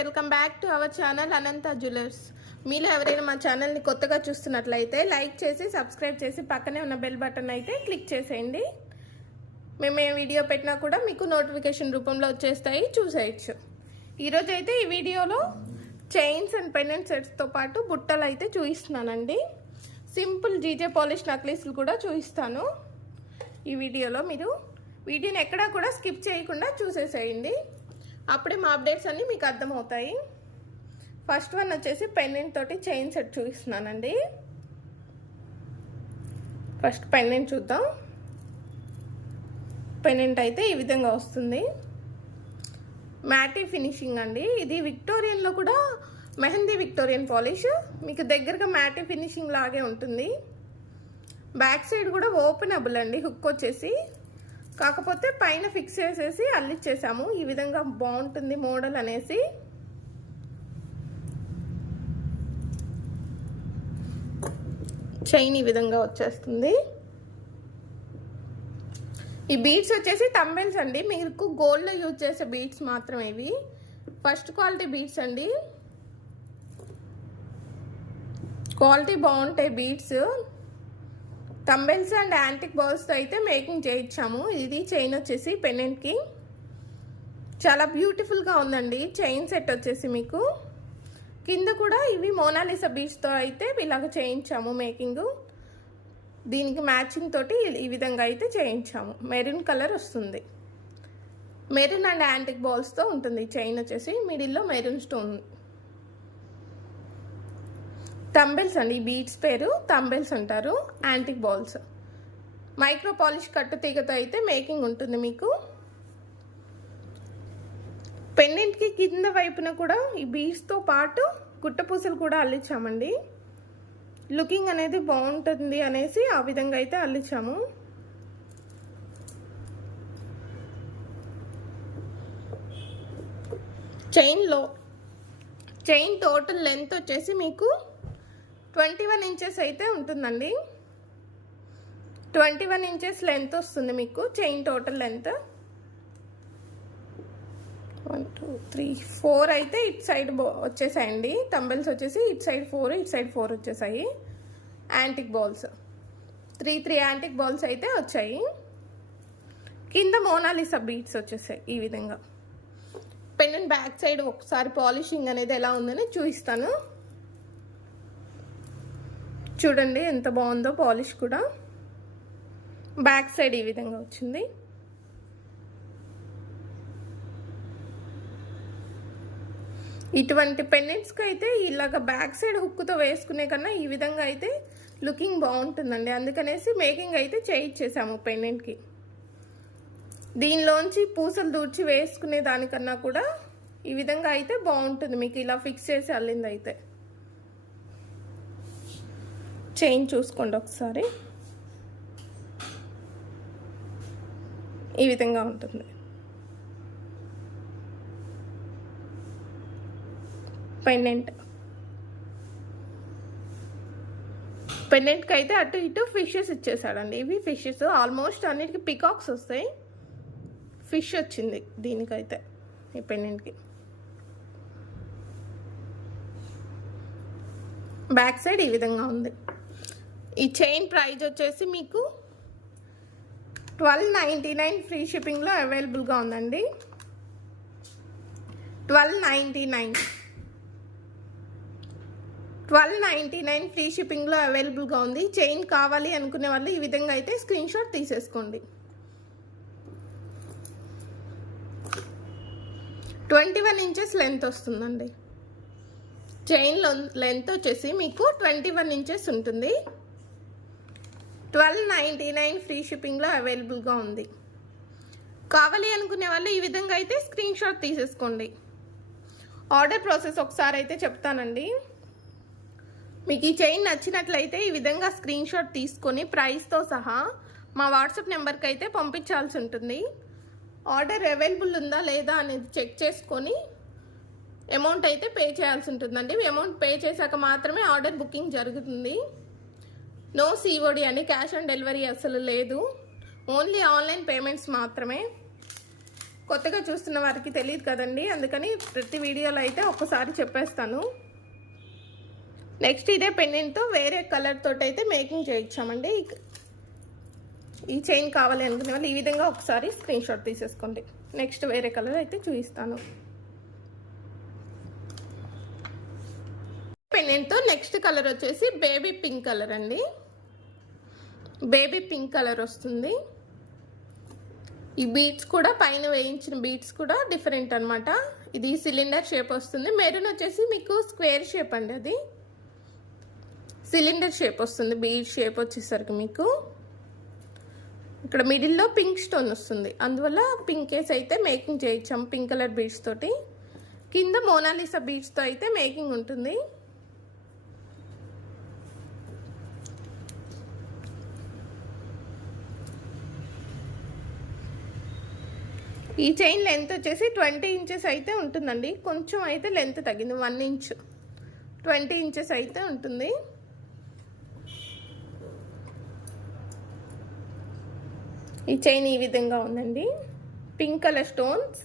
Welcome back to our channel Anantha jewellers. మీలో ఎవరైనా మా ఛానల్ని కొత్తగా చూస్తున్నట్లయితే లైక్ చేసి సబ్స్క్రైబ్ చేసి పక్కనే ఉన్న బెల్ బటన్ అయితే క్లిక్ చేసేయండి. మేము ఏ వీడియో పెట్టినా కూడా మీకు నోటిఫికేషన్ రూపంలో వచ్చేస్తాయి, చూసేయచ్చు. ఈరోజు అయితే ఈ వీడియోలో చైన్స్ అండ్ పెండెంట్ సెట్స్తో పాటు బుట్టలు అయితే చూపిస్తున్నానండి. సింపుల్ జీజే పాలిష్ నక్లీస్లు కూడా చూపిస్తాను. ఈ వీడియోలో మీరు వీడియోని ఎక్కడా కూడా స్కిప్ చేయకుండా చూసేసేయండి, అప్పుడే మా అప్డేట్స్ అన్నీ మీకు అర్థమవుతాయి. ఫస్ట్ వన్ వచ్చేసి పెండెంట్ తోటి చైన్ సెట్ చూపిస్తున్నానండి. ఫస్ట్ పెండెంట్ చూద్దాం. పెండెంట్ అయితే ఈ విధంగా వస్తుంది, మ్యాటీ ఫినిషింగ్ అండి. ఇది విక్టోరియన్లో కూడా మెహందీ విక్టోరియన్ పాలిష్, మీకు దగ్గరగా మ్యాటీ ఫినిషింగ్ లాగే ఉంటుంది. బ్యాక్ సైడ్ కూడా ఓపెనబుల్ అండి, హుక్ వచ్చేసి, కాకపోతే పైన ఫిక్స్ చేసేసి అల్లిచ్చేసాము. ఈ విధంగా బాగుంటుంది మోడల్ అనేసి. చైన్ ఈ విధంగా వచ్చేస్తుంది. ఈ బీడ్స్ వచ్చేసి తంబెల్స్ అండి, మీకు గోల్డ్లో యూజ్ చేసే బీడ్స్ మాత్రమే ఇవి. ఫస్ట్ క్వాలిటీ బీడ్స్ అండి, క్వాలిటీ బాగుంటాయి బీడ్స్. తంబెల్స్ అండ్ యాంటిక్ బాల్స్తో అయితే మేకింగ్ చేయించాము. ఇది చైన్ వచ్చేసి పెండెంట్కి చాలా బ్యూటిఫుల్గా ఉందండి. చైన్ సెట్ వచ్చేసి మీకు కింద కూడా ఇవి మోనాలిసా బీడ్స్తో అయితే ఇలాగ చేయించాము మేకింగ్. దీనికి మ్యాచింగ్ తోటి ఈ విధంగా అయితే చేయించాము. మెరూన్ కలర్ వస్తుంది, మెరూన్ అండ్ యాంటిక్ బాల్స్తో ఉంటుంది. చైన్ వచ్చేసి మిడిల్లో మెరూన్ స్టోన్. తంబెల్స్ అండి, ఈ బీడ్స్ పేరు తంబెల్స్ అంటారు. యాంటిక్ బాల్స్ మైక్రో పాలిష్ కట్టు తీగతో అయితే మేకింగ్ ఉంటుంది మీకు. పెండెంట్కి కింద వైపున కూడా ఈ బీడ్స్తో పాటు గుట్టపూసలు కూడా అల్లించామండి. లుకింగ్ అనేది బాగుంటుంది అనేసి ఆ విధంగా అయితే అల్లించాము. చైన్ టోటల్ లెంత్ వచ్చేసి మీకు 21 ఇంచెస్ అయితే ఉంటుందండి. 21 ఇంచెస్ లెంత్ వస్తుంది మీకు చైన్ టోటల్ లెంత్. 1 2 3 4 అయితే ఇటు సైడ్ వచ్చేసాయండి. తంబెల్స్ వచ్చేసి ఇటు సైడ్ 4, ఇటు సైడ్ 4 వచ్చేసాయి. యాంటిక్ బాల్స్ 3 యాంటిక్ బాల్స్ అయితే వచ్చాయి. కింద మోనాలిసా బీడ్స్ వచ్చేసాయి ఈ విధంగా. పెండెంట్ బ్యాక్ సైడ్ ఒకసారి పాలిషింగ్ అనేది ఎలా ఉందని చూపిస్తాను. చూడండి ఎంత బాగుందో పాలిష్ కూడా. బ్యాక్ సైడ్ ఈ విధంగా వచ్చింది. ఇటువంటి పెండెంట్స్కి అయితే ఇలాగ బ్యాక్ సైడ్ హుక్తో వేసుకునే కన్నా ఈ విధంగా అయితే లుకింగ్ బాగుంటుందండి. అందుకనేసి మేకింగ్ అయితే చేయించేసాము పెండెంట్కి. దీనిలోంచి పూసలు దూర్చి వేసుకునే దానికన్నా కూడా ఈ విధంగా అయితే బాగుంటుంది మీకు, ఇలా ఫిక్స్ చేసి అల్లింది అయితే. చైన్ చూసుకోండి ఒకసారి, ఈ విధంగా ఉంటుంది. పెండెంట్కి అయితే అటు ఇటు ఫిషెస్ ఇచ్చేసాడండి. ఇవి ఫిషెస్ ఆల్మోస్ట్ అన్నిటికీ పికాక్స్ వస్తాయి, ఫిష్ వచ్చింది దీనికైతే. ఈ పెండెంట్కి బ్యాక్ సైడ్ ఈ విధంగా ఉంది. ఈ చైన్ ప్రైజ్ వచ్చేసి మీకు 1299 ఫ్రీ షిప్పింగ్లో అవైలబుల్గా ఉందండి. 1299 ఫ్రీ షిప్పింగ్లో అవైలబుల్గా ఉంది. చైన్ కావాలి అనుకునే వాళ్ళు ఈ విధంగా అయితే స్క్రీన్ షాట్ తీసేసుకోండి. 21 ఇంచెస్ లెంత్ వస్తుందండి. చైన్ లెంత్ వచ్చేసి మీకు 21 ఇంచెస్ ఉంటుంది. 1299 ఫ్రీ షిప్పింగ్లో అవైలబుల్గా ఉంది. కావాలి అనుకునే వాళ్ళు ఈ విధంగా అయితే స్క్రీన్ షాట్ తీసేసుకోండి. ఆర్డర్ ప్రాసెస్ ఒకసారి అయితే చెప్తానండి. మీకు ఈ చైన్ నచ్చినట్లయితే ఈ విధంగా స్క్రీన్ షాట్ తీసుకొని ప్రైస్తో సహా మా వాట్సాప్ నెంబర్కి అయితే పంపించాల్సి ఉంటుంది. ఆర్డర్ అవైలబుల్ ఉందా లేదా అనేది చెక్ చేసుకొని అమౌంట్ అయితే పే చేయాల్సి ఉంటుందండి. అమౌంట్ పే చేశాక మాత్రమే ఆర్డర్ బుకింగ్ జరుగుతుంది. నో సిఓడి అని, క్యాష్ ఆన్ డెలివరీ అసలు లేదు, ఓన్లీ ఆన్లైన్ పేమెంట్స్ మాత్రమే. కొత్తగా చూస్తున్న వారికి తెలియదు కదండి, అందుకని ప్రతి వీడియోలో అయితే ఒక్కసారి చెప్పేస్తాను. నెక్స్ట్ ఇదే పెండెంట్తో వేరే కలర్ తోటి అయితే మేకింగ్ చేయించామండి. ఈ చైన్ కావాలి అనుకునే వాళ్ళు ఈ విధంగా ఒకసారి స్క్రీన్ షాట్ తీసేసుకోండి. నెక్స్ట్ వేరే కలర్ అయితే చూపిస్తాను. పెండెంట్తో నెక్స్ట్ కలర్ వచ్చేసి బేబీ పింక్ కలర్ అండి. బేబీ పింక్ కలర్ వస్తుంది. ఈ బీడ్స్ కూడా పైన వేయించిన బీడ్స్ కూడా డిఫరెంట్ అనమాట. ఇది సిలిండర్ షేప్ వస్తుంది. మెరూన్ వచ్చేసి మీకు స్క్వేర్ షేప్ అండి, అది సిలిండర్ షేప్ వస్తుంది. బీడ్ షేప్ వచ్చేసరికి మీకు ఇక్కడ మిడిల్లో పింక్ స్టోన్ వస్తుంది, అందువల్ల పింక్ కేస్ అయితే మేకింగ్ చేయించాం పింక్ కలర్ బీడ్స్ తోటి. కింద మోనాలిసా బీడ్స్తో అయితే మేకింగ్ ఉంటుంది. ఈ చైన్ లెంత్ వచ్చేసి 20 ఇంచెస్ అయితే ఉంటుందండి. కొంచెం అయితే లెంత్ తగ్గింది, 1 ఇంచ్ 20 ఇంచెస్ అయితే ఉంటుంది. ఈ చైన్ ఈ విధంగా ఉందండి. Pink colour stones,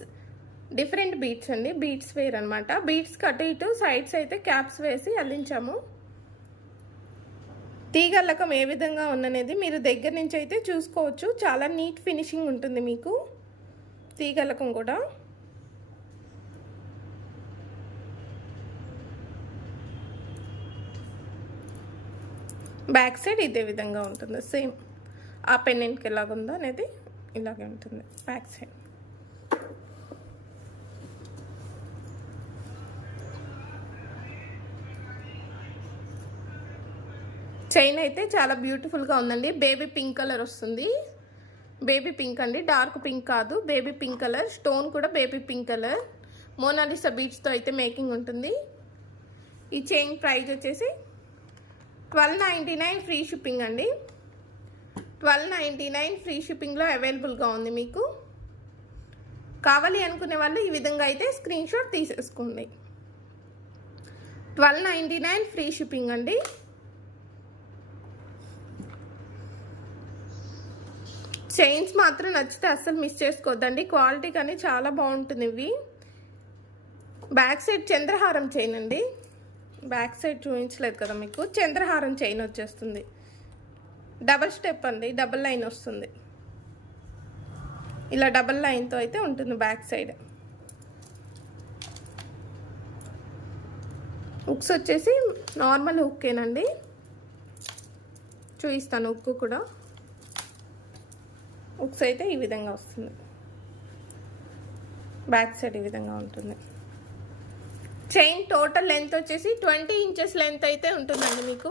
different beads అండి, బీడ్స్ వేర్ అనమాట. బీడ్స్ అటు ఇటు సైడ్స్ అయితే క్యాప్స్ వేసి అల్లించాము. తీగల్లకం ఏ విధంగా ఉందనేది మీరు దగ్గర నుంచి అయితే చూసుకోవచ్చు. చాలా నీట్ ఫినిషింగ్ ఉంటుంది మీకు తీగలకం కూడా. బ్యాక్ సైడ్ ఇదే విధంగా ఉంటుంది, సేమ్ ఆ పెండెంట్కి ఎలాగుందో అనేది ఇలాగే ఉంటుంది బ్యాక్ సైడ్. చైన్ అయితే చాలా బ్యూటిఫుల్గా ఉందండి. బేబీ పింక్ కలర్ వస్తుంది. బేబీ పింక్ అండి, డార్క్ పింక్ కాదు, బేబీ పింక్ కలర్. స్టోన్ కూడా బేబీ పింక్ కలర్. మోనాలిసా బీడ్స్తో అయితే మేకింగ్ ఉంటుంది. ఈ చైన్ ప్రైస్ వచ్చేసి 1299 ఫ్రీ షిప్పింగ్ అండి. 1299 ఫ్రీ షిప్పింగ్లో అవైలబుల్గా ఉంది మీకు. కావాలి అనుకునే వాళ్ళు ఈ విధంగా అయితే స్క్రీన్ షాట్ తీసేసుకోండి. 1299 ఫ్రీ షిప్పింగ్ అండి. చైన్స్ మాత్రం నచ్చితే అస్సలు మిస్ చేసుకోవద్దండి, క్వాలిటీ కానీ చాలా బాగుంటుంది ఇవి. బ్యాక్ సైడ్ చంద్రహారం చైన్ అండి. బ్యాక్ సైడ్ చూపించలేదు కదా మీకు, చంద్రహారం చైన్ వచ్చేస్తుంది. డబల్ స్టెప్ అండి, డబల్ లైన్ వస్తుంది. ఇలా డబల్ లైన్తో అయితే ఉంటుంది బ్యాక్ సైడ్. హుక్స్ వచ్చేసి నార్మల్ హుక్కేనండి, చూపిస్తాను హుక్ కూడా. హుక్స్ అయితే ఈ విధంగా వస్తుంది, బ్యాక్ సైడ్ ఈ విధంగా ఉంటుంది. చైన్ టోటల్ లెంత్ వచ్చేసి 20 ఇంచెస్ లెంత్ అయితే ఉంటుందండి మీకు.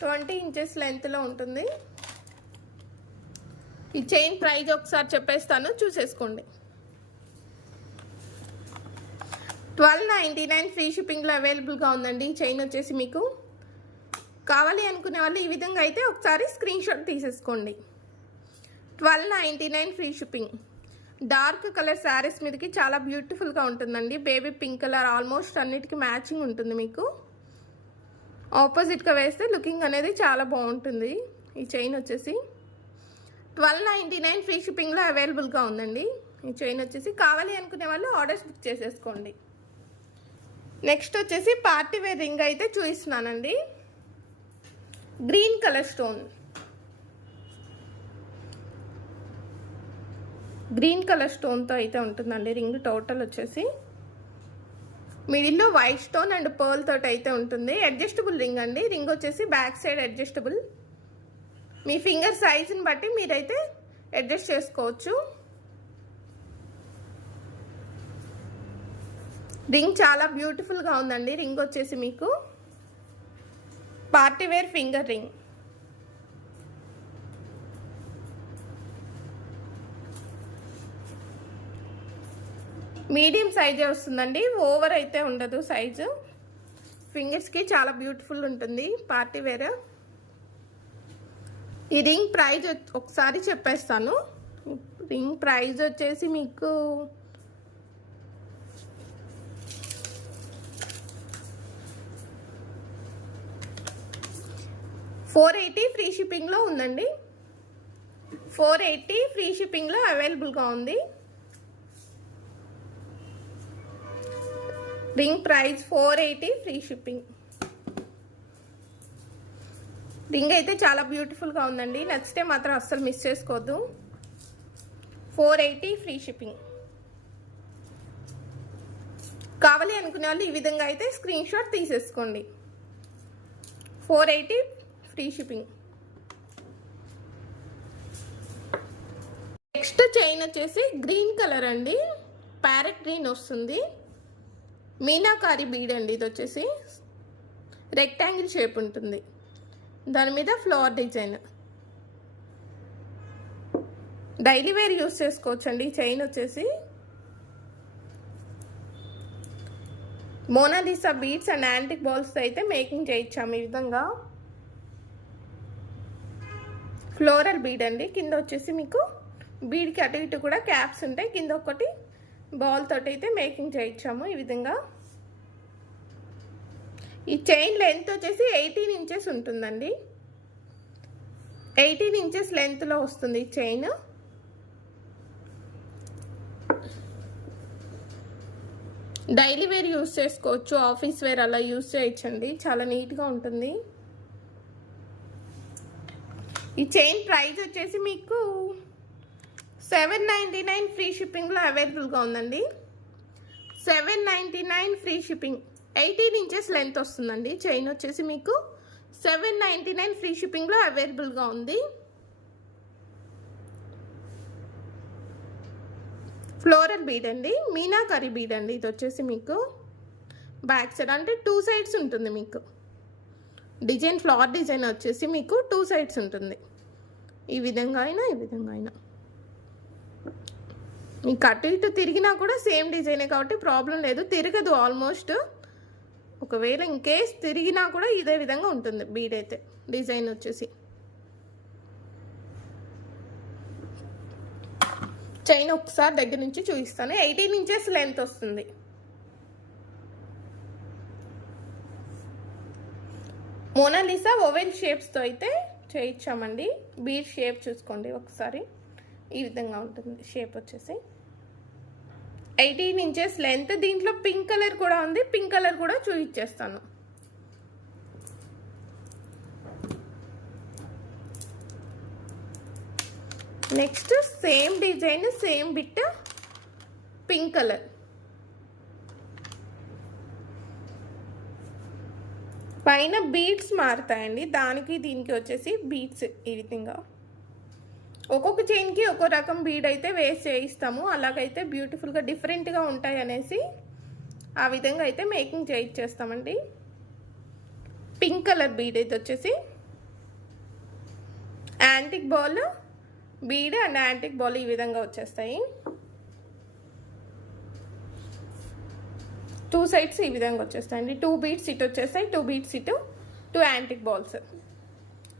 20 ఇంచెస్ లెంత్లో ఉంటుంది. ఈ చైన్ ప్రైస్ ఒకసారి చెప్పేస్తాను, చూసేసుకోండి. 1299 ఫ్రీ షిప్పింగ్లో అవైలబుల్గా ఉందండి. ఈ చైన్ వచ్చేసి మీకు కావాలి అనుకునే వాళ్ళు ఈ విధంగా అయితే ఒకసారి స్క్రీన్ షాట్ తీసేసుకోండి. 1299 free shipping. Dark colour saris మీదకి చాలా బ్యూటిఫుల్గా ఉంటుందండి. బేబీ పింక్ కలర్ ఆల్మోస్ట్ అన్నిటికీ మ్యాచింగ్ ఉంటుంది మీకు. ఆపోజిట్గా వేస్తే లుకింగ్ అనేది చాలా బాగుంటుంది. ఈ చైన్ వచ్చేసి 1299 ఫ్రీ షిప్పింగ్లో అవైలబుల్గా ఉందండి. ఈ చైన్ వచ్చేసి కావాలి అనుకునే వాళ్ళు ఆర్డర్స్ బుక్ చేసేసుకోండి. నెక్స్ట్ వచ్చేసి పార్టీ వేర్ రింగ్ అయితే చూపిస్తున్నానండి. Green colour stone, green colour స్టోన్తో అయితే ఉంటుందండి రింగ్. టోటల్ వచ్చేసి మిడిల్లో వైట్ స్టోన్ అండ్ పర్ల్ తోటి అయితే ఉంటుంది. అడ్జస్టబుల్ రింగ్ అండి. రింగ్ వచ్చేసి బ్యాక్ సైడ్ అడ్జస్టబుల్. మీ ఫింగర్ సైజుని బట్టి మీరైతే అడ్జస్ట్ చేసుకోవచ్చు. రింగ్ చాలా బ్యూటిఫుల్గా ఉందండి. రింగ్ వచ్చేసి మీకు party wear finger ring. Medium సైజే వస్తుందండి, ఓవర్ అయితే ఉండదు సైజు. ఫింగర్స్కి చాలా బ్యూటిఫుల్ ఉంటుంది పార్టీ వేర్. ఈ రింగ్ ప్రైజ్ ఒకసారి చెప్పేస్తాను. రింగ్ ప్రైజ్ వచ్చేసి మీకు $480 ఫ్రీ షిప్పింగ్లో ఉందండి. $480 ఫ్రీ షిప్పింగ్లో అవైలబుల్గా ఉంది. Ring price 480 free shipping. Ring అయితే చాలా బ్యూటిఫుల్గా ఉందండి. నచ్చితే మాత్రం అస్సలు మిస్ చేసుకోవద్దు. 480 ఫ్రీ షిప్పింగ్. కావాలి అనుకునే వాళ్ళు ఈ విధంగా అయితే స్క్రీన్ షాట్ తీసేసుకోండి. 480 ఫ్రీ షిప్పింగ్. నెక్స్ట్ చైన్ వచ్చేసి గ్రీన్ కలర్ అండి, ప్యారెట్ గ్రీన్ వస్తుంది. మీనాకారి బీడ్ అండి. ఇది వచ్చేసి రెక్టాంగిల్ షేప్ ఉంటుంది, దాని మీద flower design. Daily wear use చేసుకోవచ్చు అండి. చైన్ వచ్చేసి Mona Lisa beads and antique balls అయితే మేకింగ్ చేయించాము. ఈ విధంగా ఫ్లోరల్ బీడ్ అండి. కింద వచ్చేసి మీకు బీడ్కి అటు ఇటు కూడా క్యాప్స్ ఉంటాయి. కింద ఒకటి బాల్ తోటి అయితే మేకింగ్ చేయించాము. ఈ విధంగా ఈ చైన్ లెంత్ వచ్చేసి 18 ఇంచెస్ ఉంటుందండి. 18 ఇంచెస్ లెంత్లో వస్తుంది ఈ చైన్. డైలీ వేర్ యూస్ చేసుకోవచ్చు, ఆఫీస్ వేర్ అలా యూస్ చేయొచ్చండి. చాలా నీట్గా ఉంటుంది. ఈ చైన్ ప్రైస్ వచ్చేసి మీకు 799 ఫ్రీ షిప్పింగ్లో అవైలబుల్గా ఉందండి. 799 ఫ్రీ షిప్పింగ్. 18 ఇంచెస్ లెంత్ వస్తుందండి. చైన్ వచ్చేసి మీకు 799 ఫ్రీ షిప్పింగ్లో అవైలబుల్గా ఉంది. ఫ్లోరల్ బీడ్ అండి, మీనాకరీ బీడ్ అండి. ఇది వచ్చేసి మీకు బ్యాక్ సైడ్ అంటే 2 సైడ్స్ ఉంటుంది. మీకు డిజైన్ ఫ్లవర్ డిజైన్ వచ్చేసి మీకు 2 సైడ్స్ ఉంటుంది. ఈ విధంగా అయినా ఈ విధంగా అయినా మీకు అటు ఇటు తిరిగినా కూడా సేమ్ డిజైనే కాబట్టి ప్రాబ్లం లేదు, తిరగదు ఆల్మోస్ట్. ఒకవేళ ఇన్కేస్ తిరిగినా కూడా ఇదే విధంగా ఉంటుంది బీడ్ అయితే. డిజైన్ వచ్చేసి చైన్ ఒకసారి దగ్గర నుంచి చూపిస్తాను. 18 ఇంచెస్ లెంత్ వస్తుంది. మోనాలిసా ఓవెల్ షేప్స్తో అయితే చేయించామండి. బీడ్ షేప్ చూసుకోండి ఒకసారి. ఈ విధంగా ఉంటుంది షేప్ వచ్చేసి. 18 ఇంచెస్ లెంత్. దీంట్లో పింక్ కలర్ కూడా ఉంది, పింక్ కలర్ కూడా చూపించేస్తాను. Next same design, same bit, pink colour. పైన బీడ్స్ మారుతాయండి. దానికి దీనికి వచ్చేసి బీడ్స్ ఈ విధంగా. ఒక్కొక్క చైన్కి ఒక్కో రకం బీడ్ అయితే వేస్ట్ చేయిస్తాము. అలాగైతే బ్యూటిఫుల్గా డిఫరెంట్గా ఉంటాయి అనేసి ఆ విధంగా అయితే మేకింగ్ చేయించేస్తామండి. పింక్ కలర్ బీడ్ అయితే వచ్చేసి antique ball bead and antique ball ఈ విధంగా వచ్చేస్తాయి. 2 సైడ్స్ ఈ విధంగా వచ్చేస్తాయండి. 2 బీడ్స్ ఇటు వచ్చేస్తాయి, 2 బీడ్స్ ఇటు, 2 యాంటిక్ బాల్స్.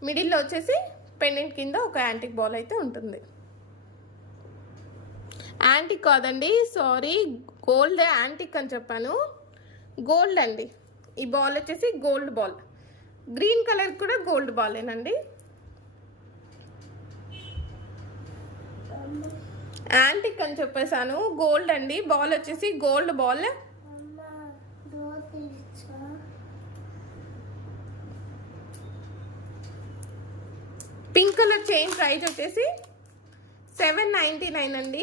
మిడిల్లో వచ్చేసి పెండెంట్ కింద ఒక యాంటిక్ బాల్ అయితే ఉంటుంది. యాంటిక్ కాదండి, సారీ, గోల్డ్. యాంటిక్ అని చెప్పాను, గోల్డ్ అండి. ఈ బాల్ వచ్చేసి గోల్డ్ బాల్. గ్రీన్ కలర్ కూడా గోల్డ్ బాలేనండి. యాంటిక్ అని చెప్పేసాను, గోల్డ్ అండి. బాల్ వచ్చేసి gold ball. Pink colour chain price వచ్చేసి 799 అండి.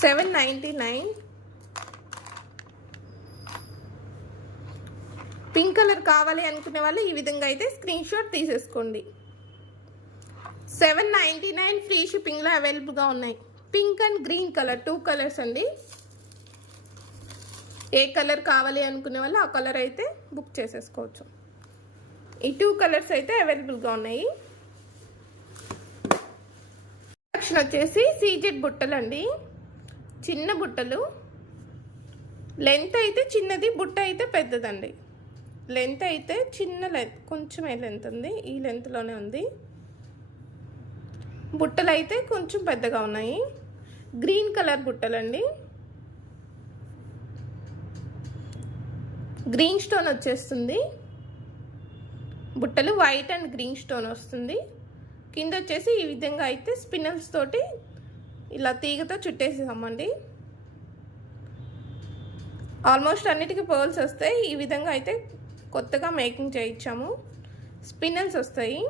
$799. పింక్ కలర్ కావాలి అనుకునే వాళ్ళు ఈ విధంగా అయితే స్క్రీన్ షాట్ తీసేసుకోండి. 799 ఫ్రీ షిప్పింగ్లో అవైలబుల్గా ఉన్నాయి. Pink and green colour 2 colours అండి. ఏ కలర్ కావాలి అనుకునే వాళ్ళు ఆ కలర్ అయితే బుక్ చేసేసుకోవచ్చు. ఈ 2 కలర్స్ అయితే అవైలబుల్గా ఉన్నాయి. కలెక్షన్ వచ్చేసి సీజెడ్ బుట్టలు అండి. చిన్న బుట్టలు. లెంత్ అయితే చిన్నది, బుట్ట అయితే పెద్దదండి. లెంత్ అయితే చిన్న లెంత్, కొంచెమే లెంత్ ఉంది, ఈ లెంత్లోనే ఉంది. బుట్టలు అయితే కొంచెం పెద్దగా ఉన్నాయి. గ్రీన్ కలర్ బుట్టలండి. గ్రీన్ స్టోన్ వచ్చేస్తుంది. బుట్టలు వైట్ అండ్ గ్రీన్ స్టోన్ వస్తుంది. కింద వచ్చేసి ఈ విధంగా అయితే స్పిన్నల్స్ తోటి ఇలా తీగతో చుట్టేసామండి. ఆల్మోస్ట్ అన్నిటికీ పర్ల్స్ వస్తాయి. ఈ విధంగా అయితే కొత్తగా మేకింగ్ చేయించాము. స్పిన్నల్స్ వస్తాయి.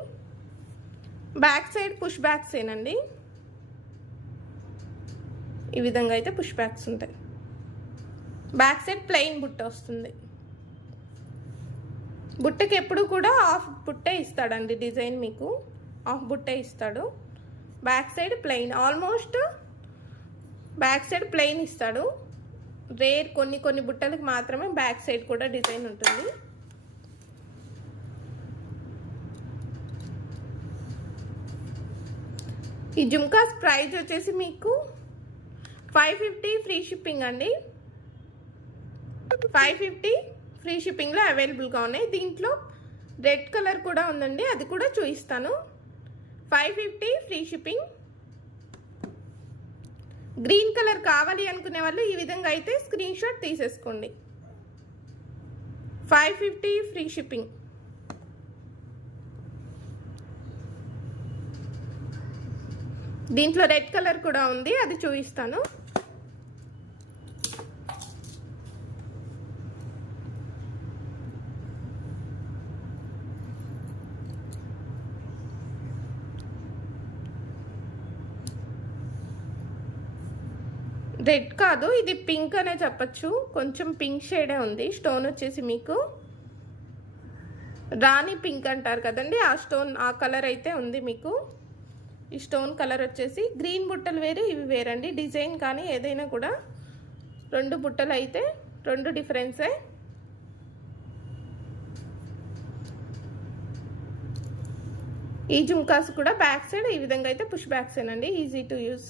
బ్యాక్ సైడ్ పుష్ బ్యాక్స్ ఏనండి. ఈ విధంగా అయితే పుష్ బ్యాక్స్ ఉంటాయి. బ్యాక్ సైడ్ ప్లెయిన్ బుట్ట వస్తుంది. బుట్టకి ఎప్పుడు కూడా హాఫ్ బుట్టే ఇస్తాడండి డిజైన్, మీకు హాఫ్ బుట్టే ఇస్తాడు. Back side plain, almost back side plain ఇస్తాడు. రేర్ కొన్ని బుట్టలకు మాత్రమే బ్యాక్ సైడ్ కూడా డిజైన్ ఉంటుంది. ఈ జుమ్కాస్ ప్రైస్ వచ్చేసి మీకు 550 ఫ్రీ షిప్పింగ్ అండి. 550 ఫ్రీ షిప్పింగ్లో అవైలబుల్గా ఉన్నాయి. దీంట్లో రెడ్ కలర్ కూడా ఉందండి, అది కూడా చూపిస్తాను. 550 ఫ్రీ షిప్పింగ్. గ్రీన్ కలర్ కావాలి అనుకునే వాళ్ళు ఈ విధంగా అయితే స్క్రీన్ షాట్ తీసేసుకోండి. 550 ఫ్రీ షిప్పింగ్. దీంట్లో రెడ్ కలర్ కూడా ఉంది, అది చూపిస్తాను. రెడ్ కాదు, ఇది పింక్ అనే చెప్పచ్చు. కొంచెం పింక్ షేడే ఉంది. స్టోన్ వచ్చేసి మీకు రాణి పింక్ అంటారు కదండి, ఆ స్టోన్, ఆ కలర్ అయితే ఉంది మీకు. ఈ స్టోన్ కలర్ వచ్చేసి గ్రీన్ బుట్టలు వేరు, ఇవి వేరండి. డిజైన్ కానీ ఏదైనా కూడా రెండు బుట్టలు అయితే రెండు డిఫరెన్సే. ఈ జుమ్కాస్ కూడా బ్యాక్ సైడ్ ఈ విధంగా అయితే పుష్ బ్యాక్స్ ఏనండి, easy to use.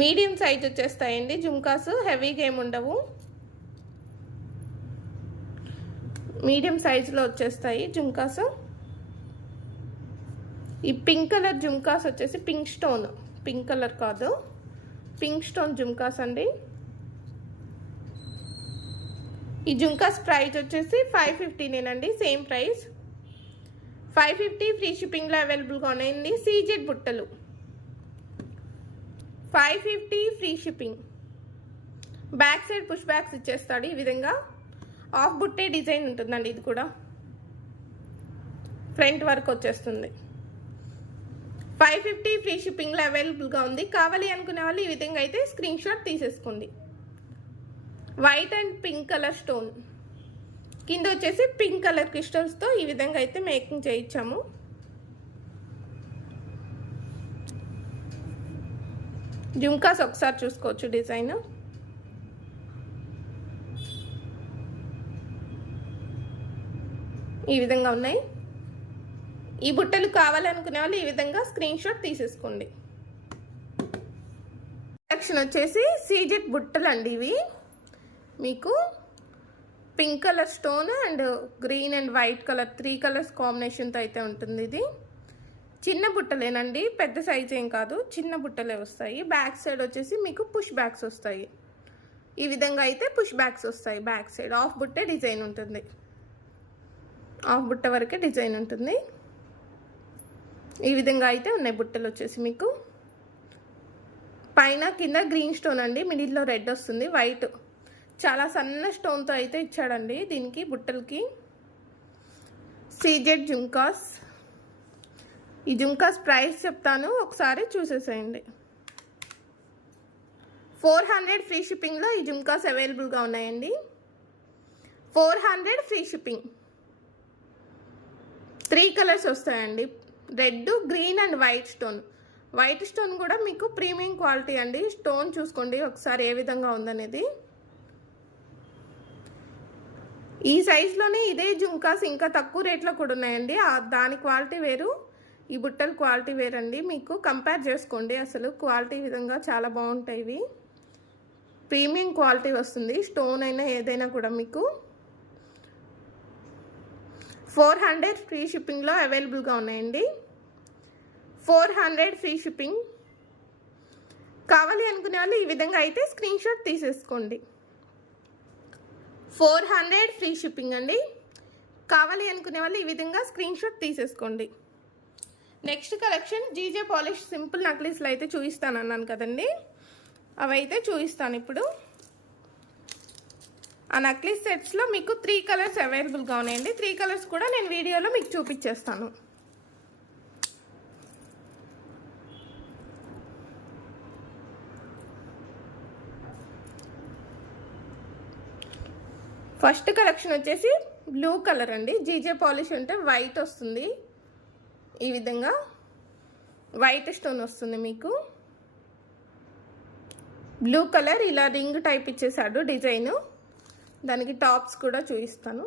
Medium size వచ్చేస్తాయండి జుమ్కాస్, హెవీగా ఏమి ఉండవు. మీడియం సైజులో వచ్చేస్తాయి జుమ్కాస్. ఈ పింక్ కలర్ జుమ్కాస్ వచ్చేసి పింక్ స్టోన్, పింక్ కలర్ కాదు, పింక్ స్టోన్ జుమ్కాస్ అండి. ఈ జుమ్కాస్ ప్రైస్ వచ్చేసి 550నేనండి, సేమ్ ప్రైస్. 550 ఫ్రీ షిప్పింగ్లో అవైలబుల్గా ఉన్నాయండి. సీజెడ్ బుట్టలు 550 free shipping. Back side push backs ఇచ్చేస్తాడు ఈ విధంగా. ఆఫ్ బుట్టే డిజైన్ ఉంటుందండి, ఇది కూడా ఫ్రంట్ వర్క్ వచ్చేస్తుంది. 550 ఫ్రీ షిప్పింగ్లో అవైలబుల్గా ఉంది. కావాలి అనుకునే వాళ్ళు ఈ విధంగా అయితే స్క్రీన్ షాట్ తీసేసుకోండి. White and pink colour stone, కింద వచ్చేసి పింక్ కలర్ క్రిస్టల్స్తో ఈ విధంగా అయితే మేకింగ్ చేయించాము. జుమ్కాస్ ఒకసారి చూసుకోవచ్చు డిజైన్. ఈ విధంగా ఉన్నాయి. ఈ బుట్టలు కావాలనుకునే వాళ్ళు ఈ విధంగా స్క్రీన్ షాట్ తీసేసుకోండి. కలెక్షన్ వచ్చేసి సీజెడ్ బుట్టలు అండి. ఇవి మీకు pink colour stone and green and white colour 3 colours కాంబినేషన్తో అయితే ఉంటుంది. ఇది చిన్న బుట్టలేనండి, పెద్ద సైజ్ ఏం కాదు, చిన్న బుట్టలే వస్తాయి. బ్యాక్ సైడ్ వచ్చేసి మీకు పుష్ బ్యాక్స్ వస్తాయి. ఈ విధంగా అయితే పుష్ బ్యాక్స్ వస్తాయి. బ్యాక్ సైడ్ ఆఫ్ బుట్టే డిజైన్ ఉంటుంది, ఆఫ్ బుట్ట వరకే డిజైన్ ఉంటుంది. ఈ విధంగా అయితే ఉన్నాయి బుట్టలు వచ్చేసి మీకు. పైన కింద గ్రీన్ స్టోన్ అండి, మిడిల్లో రెడ్ వస్తుంది, వైట్ చాలా సన్న స్టోన్తో అయితే ఇచ్చాడండి దీనికి బుట్టలకి. సీజెడ్ జుమ్కాస్. ఈ జుమ్కాస్ ప్రైస్ చెప్తాను, ఒకసారి చూసేసేయండి. 400 ఫ్రీ షిప్పింగ్లో ఈ జుమ్కాస్ అవైలబుల్గా ఉన్నాయండి. 400 ఫ్రీ షిప్పింగ్. 3 కలర్స్ వస్తాయండి, red, green and white stone. White stone కూడా మీకు ప్రీమియం క్వాలిటీ అండి. స్టోన్ చూసుకోండి ఒకసారి ఏ విధంగా ఉందనేది. ఈ సైజులోనే ఇదే జుమ్కాస్ ఇంకా తక్కువ రేట్లో కూడా ఉన్నాయండి. దాని క్వాలిటీ వేరు, ఈ బుట్టల క్వాలిటీ వేరండి. మీకు కంపేర్ చేసుకోండి, అసలు క్వాలిటీ విధంగా చాలా బాగుంటాయి. ఇవి ప్రీమియం క్వాలిటీ వస్తుంది, స్టోన్ అయినా ఏదైనా కూడా మీకు. 400 ఫ్రీ షిప్పింగ్లో అవైలబుల్గా ఉన్నాయండి. 400 ఫ్రీ షిప్పింగ్. కావాలి అనుకునే వాళ్ళు ఈ విధంగా అయితే స్క్రీన్ షాట్ తీసేసుకోండి. 400 ఫ్రీ షిప్పింగ్ అండి. కావాలి అనుకునే వాళ్ళు ఈ విధంగా స్క్రీన్ షాట్ తీసేసుకోండి. Next collection GJ polish simple నక్లీస్లు అయితే చూపిస్తాను అన్నాను కదండి, అవైతే చూపిస్తాను ఇప్పుడు. ఆ నక్లీస్ సెట్స్లో మీకు 3 కలర్స్ అవైలబుల్గా ఉన్నాయండి. 3 కలర్స్ కూడా నేను వీడియోలో మీకు చూపించేస్తాను. ఫస్ట్ కలెక్షన్ వచ్చేసి బ్లూ కలర్ అండి. జీజే పాలిష్ అంటే వైట్ వస్తుంది, ఈ విధంగా వైట్ స్టోన్ వస్తుంది మీకు. బ్లూ కలర్ ఇలా రింగ్ టైప్ ఇచ్చేసాడు డిజైన్. దానికి టాప్స్ కూడా చూపిస్తాను.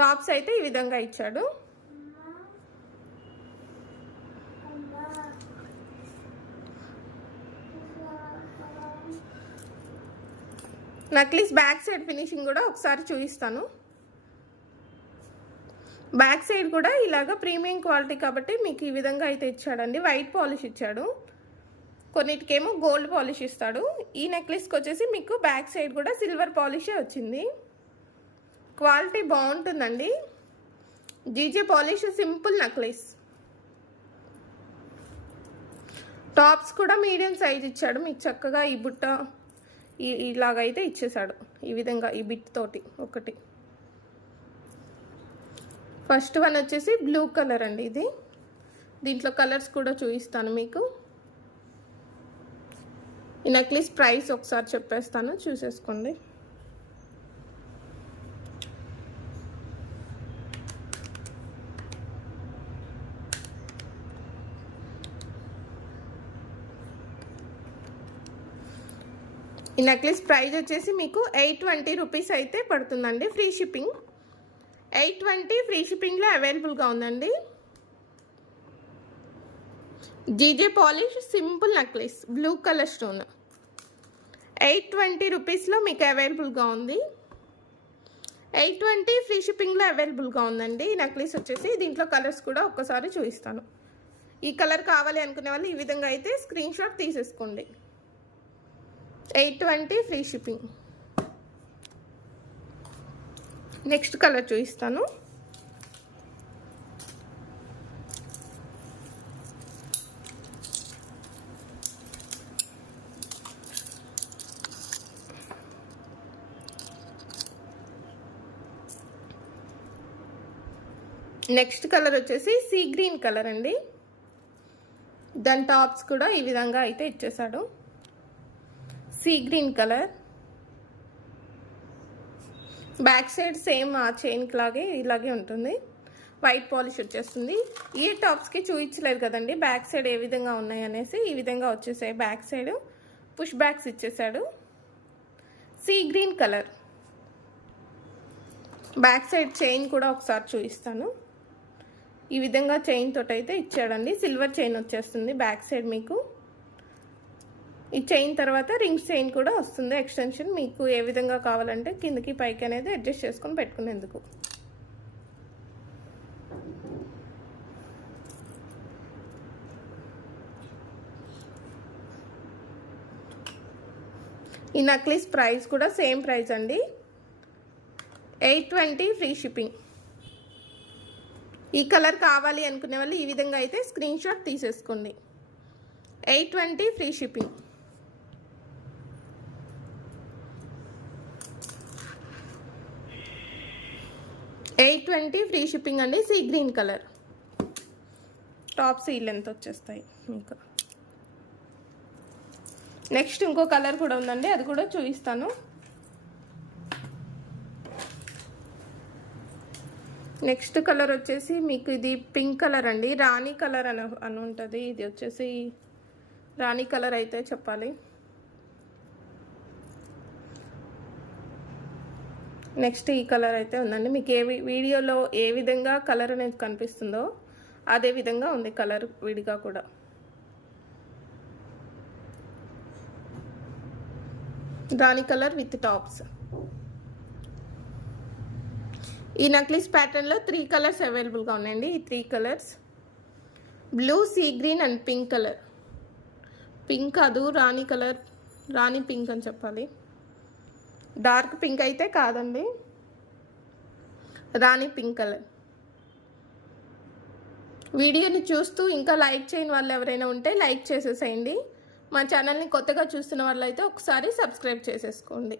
టాప్స్ అయితే ఈ విధంగా ఇచ్చాడు. నక్లీస్ బ్యాక్ సైడ్ ఫినిషింగ్ కూడా ఒకసారి చూపిస్తాను. బ్యాక్ సైడ్ కూడా ఇలాగ ప్రీమియం క్వాలిటీ కాబట్టి మీకు ఈ విధంగా అయితే ఇచ్చాడండి. వైట్ పాలిష్ ఇచ్చాడు, కొన్నిటికేమో గోల్డ్ పాలిష్ ఇస్తాడు. ఈ నెక్లెస్కి వచ్చేసి మీకు బ్యాక్ సైడ్ కూడా సిల్వర్ పాలిషే వచ్చింది. క్వాలిటీ బాగుంటుందండి. GJ polish simple necklace. Tops కూడా మీడియం సైజ్ ఇచ్చాడు మీకు చక్కగా. ఈ బుట్ట ఇలాగైతే ఇచ్చేసాడు ఈ విధంగా, ఈ బిట్ తోటి ఒకటి. ఫస్ట్ వన్ వచ్చేసి బ్లూ కలర్ అండి. ఇది దీంట్లో కలర్స్ కూడా చూపిస్తాను మీకు. ఈ నెక్లెస్ ప్రైస్ ఒకసారి చెప్పేస్తాను, చూసేసుకోండి. ఈ నెక్లెస్ ప్రైస్ వచ్చేసి మీకు 820 రూపీస్ అయితే పడుతుందండి, ఫ్రీ షిప్పింగ్. 820 ఫ్రీ షిప్పింగ్లో అవైలబుల్గా ఉందండి. GJ polish simple necklace blue colour stone 820 రూపీస్లో మీకు అవైలబుల్గా ఉంది. 820 ఫ్రీ షిప్పింగ్లో అవైలబుల్గా ఉందండి. ఈ నెక్లెస్ వచ్చేసి దీంట్లో కలర్స్ కూడా ఒక్కసారి చూపిస్తాను. ఈ కలర్ కావాలి అనుకునే వాళ్ళు ఈ విధంగా అయితే స్క్రీన్ షాట్ తీసేసుకోండి. 820 ఫ్రీ షిప్పింగ్. నెక్స్ట్ కలర్ చూపిస్తాను. నెక్స్ట్ కలర్ వచ్చేసి సీ గ్రీన్ కలర్ అండి. దాని టాప్స్ కూడా ఈ విధంగా అయితే ఇచ్చేసాడు. Sea green colour. Back side same ఆ చైన్కి లాగే ఇలాగే ఉంటుంది. వైట్ పాలిష్ వచ్చేస్తుంది. ఈ టాప్స్కి చూపించలేదు కదండి బ్యాక్ సైడ్ ఏ విధంగా ఉన్నాయి అనేసి. ఈ విధంగా వచ్చేసాయి బ్యాక్ సైడ్, పుష్ బ్యాక్స్ ఇచ్చేసాడు. Sea green colour. Back side chain కూడా ఒకసారి చూపిస్తాను. ఈ విధంగా చైన్ తోటి అయితే ఇచ్చాడండి. సిల్వర్ చైన్ వచ్చేస్తుంది బ్యాక్ సైడ్ మీకు. ఈ చైన్ తర్వాత రింగ్స్ చైన్ కూడా వస్తుంది ఎక్స్టెన్షన్. మీకు ఏ విధంగా కావాలంటే కిందకి పైకి అనేది అడ్జస్ట్ చేసుకొని పెట్టుకునేందుకు. ఈ నక్లీస్ ప్రైస్ కూడా సేమ్ ప్రైస్ అండి, 820 ఫ్రీ షిప్పింగ్. ఈ కలర్ కావాలి అనుకునే వాళ్ళు ఈ విధంగా అయితే స్క్రీన్ షాట్ తీసేసుకోండి. 820 ఫ్రీ షిప్పింగ్. $820 ఫ్రీ షిప్పింగ్ అండి. Sea green colour. టాప్స్ ఈ లెంత్ వచ్చేస్తాయి మీకు. నెక్స్ట్ ఇంకో కలర్ కూడా ఉందండి, అది కూడా చూపిస్తాను. నెక్స్ట్ కలర్ వచ్చేసి మీకు ఇది పింక్ కలర్ అండి. రాణి కలర్ అని ఉంటుంది. ఇది వచ్చేసి రాణి కలర్ అయితే చెప్పాలి. నెక్స్ట్ ఈ కలర్ అయితే ఉందండి. మీకు వీడియోలో ఏ విధంగా కలర్ అనేది కనిపిస్తుందో అదే విధంగా ఉంది కలర్ విడిగా కూడా. రాణి కలర్ విత్ టాప్స్. ఈ నక్లీస్ ప్యాటర్న్లో 3 కలర్స్ అవైలబుల్గా ఉన్నాయండి. ఈ 3 colours blue, sea green and pink colour. Pink కాదు, రాణి కలర్, రాణి పింక్ అని చెప్పాలి. డార్క్ పింక్ అయితే కాదండి. రాణి పింక్ కలర్. వీడియోని చూస్తూ ఇంకా లైక్ చేయని వాళ్ళు ఎవరైనా ఉంటే లైక్ చేసేసేయండి. మా ఛానల్ని కొత్తగా చూస్తున్న వాళ్ళు అయితే ఒకసారి సబ్స్క్రైబ్ చేసేసుకోండి.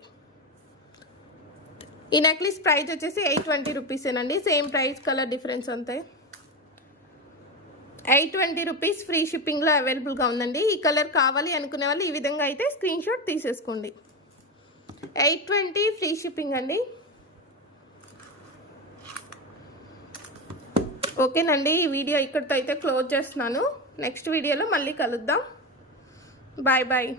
ఈ నెక్లెస్ ప్రైస్ వచ్చేసి 820 రూపీసేనండి. సేమ్ ప్రైస్, కలర్ డిఫరెన్స్ అంతే. 820 రూపీస్ ఫ్రీ షిప్పింగ్లో అవైలబుల్గా ఉందండి. ఈ కలర్ కావాలి అనుకునే వాళ్ళు ఈ విధంగా అయితే స్క్రీన్ షాట్ తీసేసుకోండి. 820 ఫ్రీ షిప్పింగ్ అండి. ఓకేనండి, ఈ వీడియో ఇక్కడితో అయితే క్లోజ్ చేస్తున్నాను. నెక్స్ట్ వీడియోలో మళ్ళీ కలుద్దాం. Bye bye.